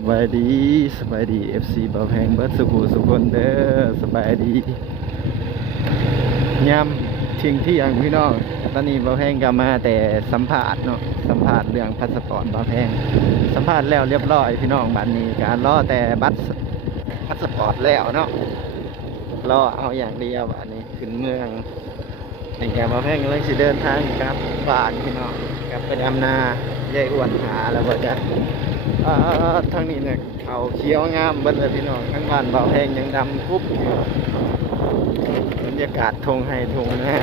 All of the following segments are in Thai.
สบายดีสบายดี FC บ่าวแพงเบิดสุขุสุคนเด้อสบายดียามทิ้งที่อยังพี่น้องตอนนี้บ่าวแพงก็มาแต่สัมภาษณ์เนาะสัมภาษณ์เรื่องพาสปอร์ตบ่าวแพงสัมภาษณ์แล้วเรียบร้อยพี่น้องบัดนี้การรอแต่บัตรพาสปอร์ตแล้วเนาะรอเอาอย่างเดียวบัดนี้ขึ้นเมืองนี่แกบ่าวแพงกำลังสิเดินทางกลับบ้านพี่น้องกลับไปดำนายายอ้วนหาแล้วบ่จ้ะ อ่าทางนี้เนี่ยเขาเขียวงามเบิดเลยพี่น้องทั้งบ้านเบาแพงยังดำคุบอยู่บรรยากาศทงไฮทงนะ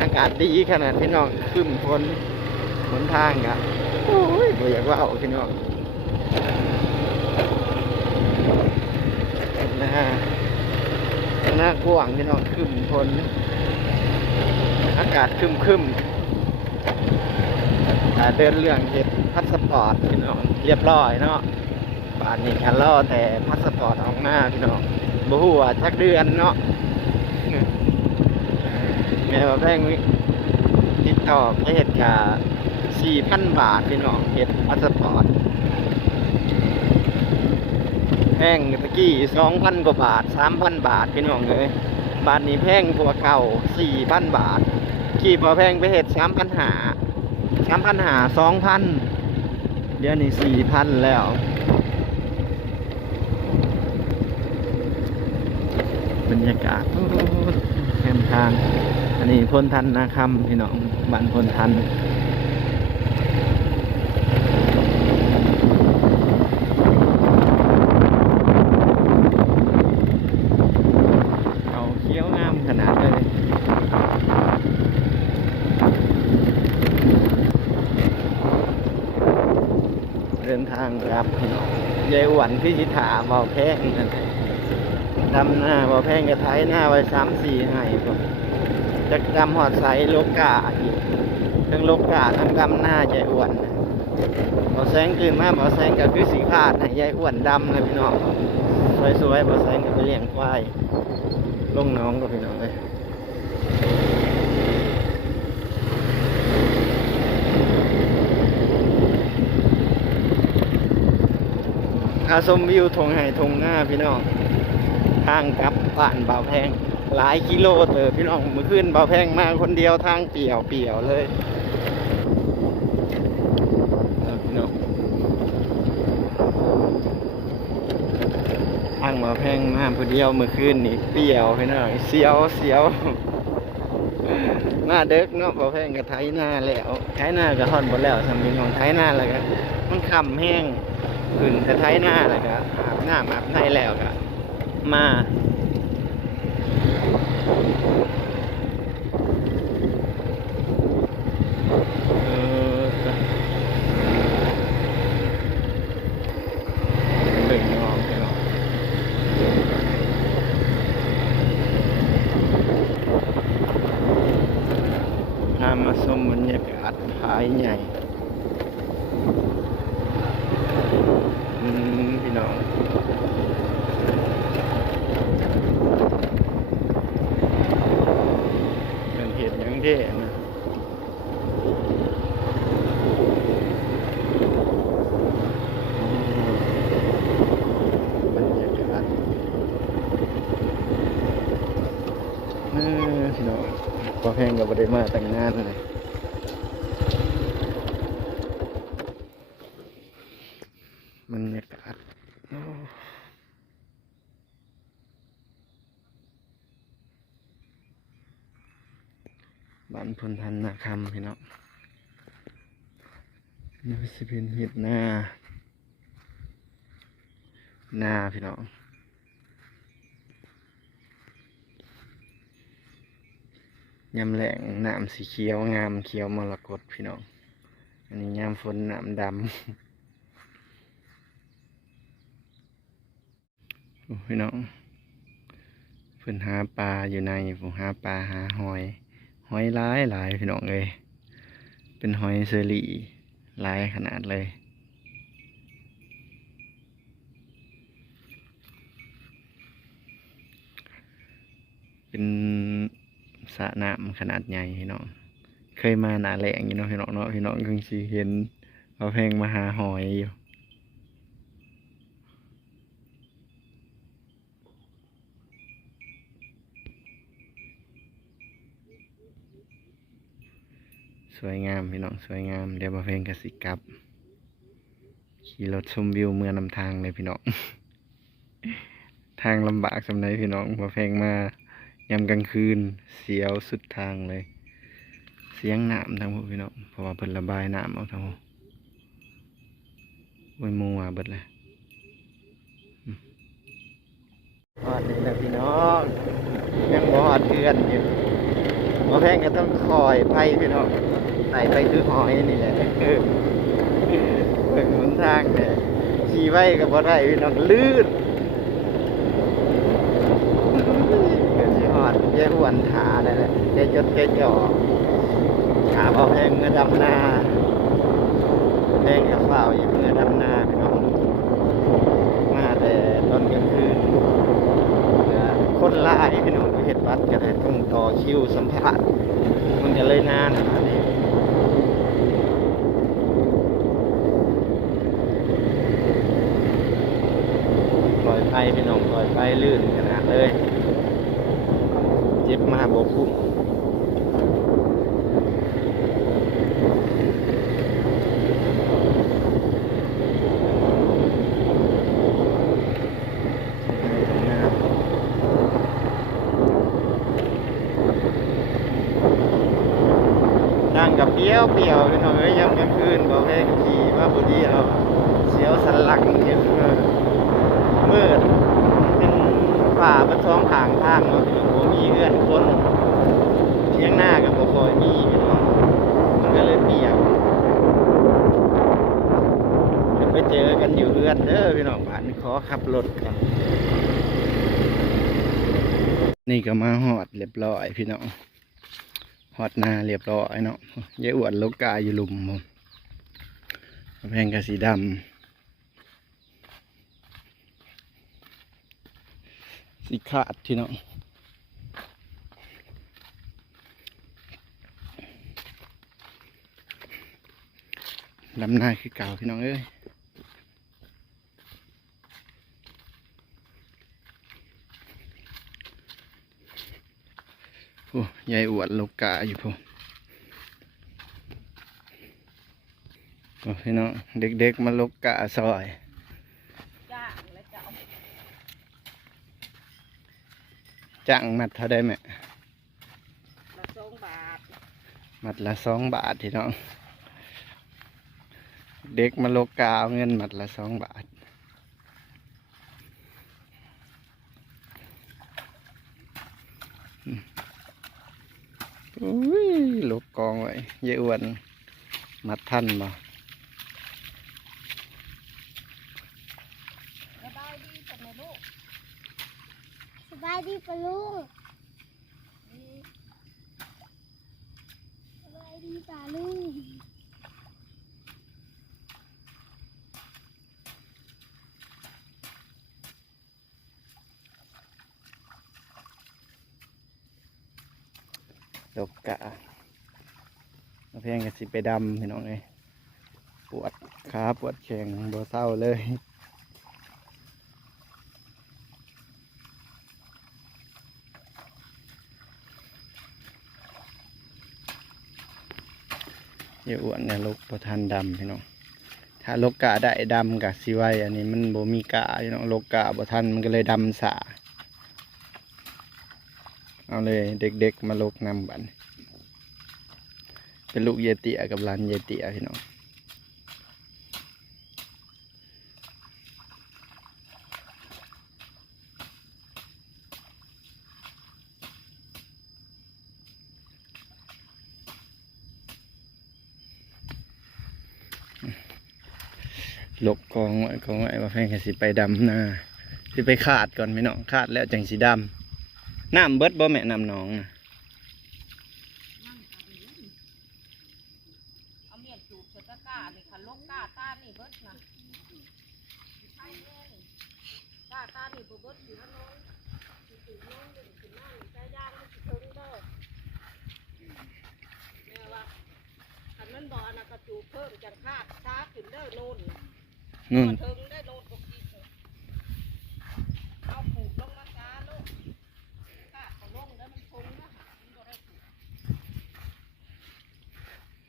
อากาศดีขนาดพี่น้องขึ้นพ้นหนทางอะโอ้ยอยากว่าเอาพี่น้องนะฮะหน้ากว้างพี่น้องขึ้นพ้นอากาศคึมคึมๆอ่เดินเรื่องเก็บพา สปอร์ตพี่น้องเรียบร้อยเนาะป่านนี้คันล่อแต่พาสปอร์ตออกมาพี่น้องบ่ฮู้ว่าจักเดือนเนาะแม่ว่าแพงวิติดต่อไปเฮ็ดกะ4,000บาทพี่น้องเฮ็ดพาสปอร์ตแพงตะกี้2,000กว่าบาท3,000บาทพี่น้องเอ้ยบาทนี้แพงกว่าเก่า4,000บาท กี่พอแพงไปเฮ็ด3,500สามพันหาสองพัน เดี๋ยวนี้สี่พันแล้ว บรรยากาศโอ้ยแคมทาง อันนี้พลทันนาคำพี่น้องบ้านพลทัน เอาเคี้ยวงามขนาดเลย เดินทาง ครับยายหวันพี่ชิถาเบาแพงนั่นแหละดำหน้าเบาแพงกระไทยหน้าไว้สามสี่ให้ผมจะดำหอดใสโลกาอีกทั้งโลกาทั้งดำหน้ายายอ้วนเบาแสงคืนมาเบาแสงก็คือสีขาดให้ยายอ้วนดำนะพี่น้องสวยๆเบาแสงก็ไปเลี้ยงควายลงน้องก็พี่น้องเลย อาสมวิวทงไห่ทงหน้าพี่น้องทางกลับบ้านเบาแพง หลายกิโลเตอพี่น้องมื่อคืนเบาแพงมาคนเดียวทางเปี่ยวเปี่ยวเลยพี่น้องทางเบาแพงมาคนเดียวมื่อคืนนี่เปี่ยวพี่น้องเสียวเสียวมาเด็กเนาะเบาแพงกับไถหน้าแล้วไถหน้ากับทอนหมดแล้วสามีของไถหน้าแล้วก็มันคำแห้ง ขึ้นแต่ท้ายหน้าเลยครับอาบน้ำอาบในแล้วครับมาเออเบ่งน้องเนาะพามาชมบรรยากาศผายใหญ่ อืม พี่น้องเป็นเหตุยังเท่นะบรรยากาศเออพี่น้องพอแพงกับบได้มาแต่งงานเลย บรรยากาศโอ้ บ้านพลทันนาคำพี่น้องนี่สิเป็นเห็ดหน้าหน้าพี่น้องยำแหลงน้ำสีเขียวงามเขียวมรกตพี่น้อง อันนี้ยามฝนน้ำดำโอ้พี่น้องเพิ่นหาปลาอยู่ในผมหาปลาหาหอย หอยหลายหลายพี่น้องเลยเป็นหอยเซรีหลายขนาดเลยเป็นสระน้ำขนาดใหญ่พี่น้อง เคยมาหนาแหลงอยู่เนาะพี่น้องเนาะพี่น้องคงสิเห็นบ่แพงมาหาหอยอยู่ ส วยงามพี่น้องสวยงาม เดี๋ยวมาเพลงกสิกับ ขี่รถชมวิวเมืองนำทางเลยพี่น้อง ทางลำบากสำหรับพี่น้องมาเพลงมายามกลางคืนเสียวสุดทางเลย เสียงน้ำทั้งหมดพี่น้องเพราะว่าเพิ่นระบายน้ำเอาทั้งหมดโอ้ยมัวเบิดเลยฮอดนี่แหละพี่น้องยังบ่ฮอดเพื่อนอยู่ มาแพงก็ต้องคอยไพ่พี่น้องไต่ไปคือหอยนี่แหละเปิดหนทางเนี่ยขี่ไว้ก็บ่ได้พี่น้องลื่นเกิดสิหอดแย่อ้วนขาได้แหละแย่จดแย่จ่อขาพอแพงเมื่อดำหน้าแพงกับเฝ้าอยู่เมื่อดำหน้าพี่น้องมาแต่ตอนกลางคืนคนหลาพี่น้อง เห็ดบัตรก็ได้ต้องต่อคิวสัมภาษณ์มันจะเลยนานอันนี้ปล่อยไปพี่น้องปล่อยไปลื่นขนาดเลย เจ็บมาบคุ้มนั่งกับเปี้ ยวเปี่ยวพี่น้องเอ้ยยามกลางคืนบอกให้ขี่มาบุดีเอาเสียวสันหลังเนี่ยเมืดเป็นป่าเป็นท้องทางทางเนาะพี่น้องบ่มีเงื่อนคนเทียงหน้ากับบ่คอยมีพี่น้องมันก็เลยเปียวเดี๋ยวไปเจอกันอยู่เรือนเด้อพี่น้องบ้านขอขับรถก่อนนี่ก็มาหอดเรียบร้อยพี่น้อง หอดนาเรียบร้อยเนาะยายอวดลูกกาอยู่หลุมผมแพงกะสีดำสีขาดพี่เน้องดำนาคือเก่าพี่น้องเอ้ย โอ้ยายอวดลูกกาอยู่พอโอ้พี่น้องเด็กๆมาลูกกาซอยจ้างแล้วจะเอาจ้างมัดเท่าได้ไหมละสองบาท มัดละสองบาทพี่น้อง เด็กมาลูกกาเอาเงินมัดละสองบาท อุ้ย ลูกกองไว้ยายอ้วนมัดท่านบ่สบายดีจังเลยลูกสบายดีปะลุงสบายดีป่าลุงดอกกะ มาเพียงกับสิไปดำพี่น้องเอ้ยปวดขาปวดแข้งบ่เศร้าเลยเยอ้วนเนี่ยลกประทานดำพี่น้องถ้าลกกะได้ดำกับสิไว้อันนี้มันโบมีกะพี่น้องลกกะบ่ทันมันก็เลยดำสาเอาเลยเด็กๆมาลกนำบัน เป็นลูกเยเตียกับหลานเยเตียพี่น้องลกกองไว้กองไว้ว่าแพงสิไปดำหน้าสิไปขาดก่อนพี่น้องขาดแล้วจังสีดำน้ำเบิดบ่แม่น้ำหนองน่ะ เอาเมียนจูบเสตะกร้านี่ค่ะลกกล้าตานี่เบิดนะใช่แน่นี่กล้าตานี่บ่เบิดอยู่แล้วน้องสิถึงน้องเดี๋ยวสินั่งใจย่างมันสิถึงเด้อแม่ว่าข คันมันบ่อนะกระจูเพิ่มจังคาดช้าขึ้นเด้อโน่นน่ะ นู่น บ่ถึงได้โน่นปกติเลยเอาปลูกลงมาช้าลูกคาดก็ลงแล้วมันคงนะหามันบ่ได้ ปลูก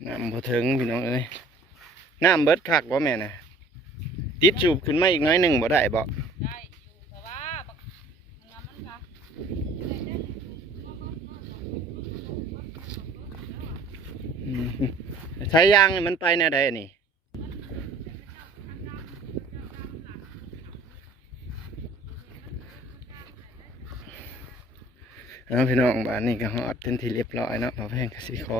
น้ำบ่ถึงพี่น้องเอ้ยน้ำเบิดคักบ่แม่น่ะติดสูบขึ้นมาอีกน้อยหนึงบ่ได้บ่ได้อยู่แต่ว่าบักงามมันค่ะอืมใช้ยางนี่มันไปแนวใดนี่ เอาพี่น้องบ้านนี้ก็ฮอดเต็มที่เรียบร้อยเนาะบ่าวแพงก็สิขอ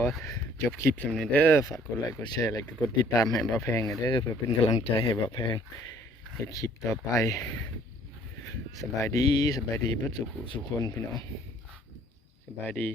จบคลิปสำนี้เด้อฝากกดไลค์กดแชร์แล้วก็กดติดตามให้บ่าวแพงเด้อเพื่อเป็นกำลังใจให้บ่าวแพงเฮ็ดคลิปต่อไป สบายดีสบายดีเพื่อสุขสุขคนพี่น้องสบายดี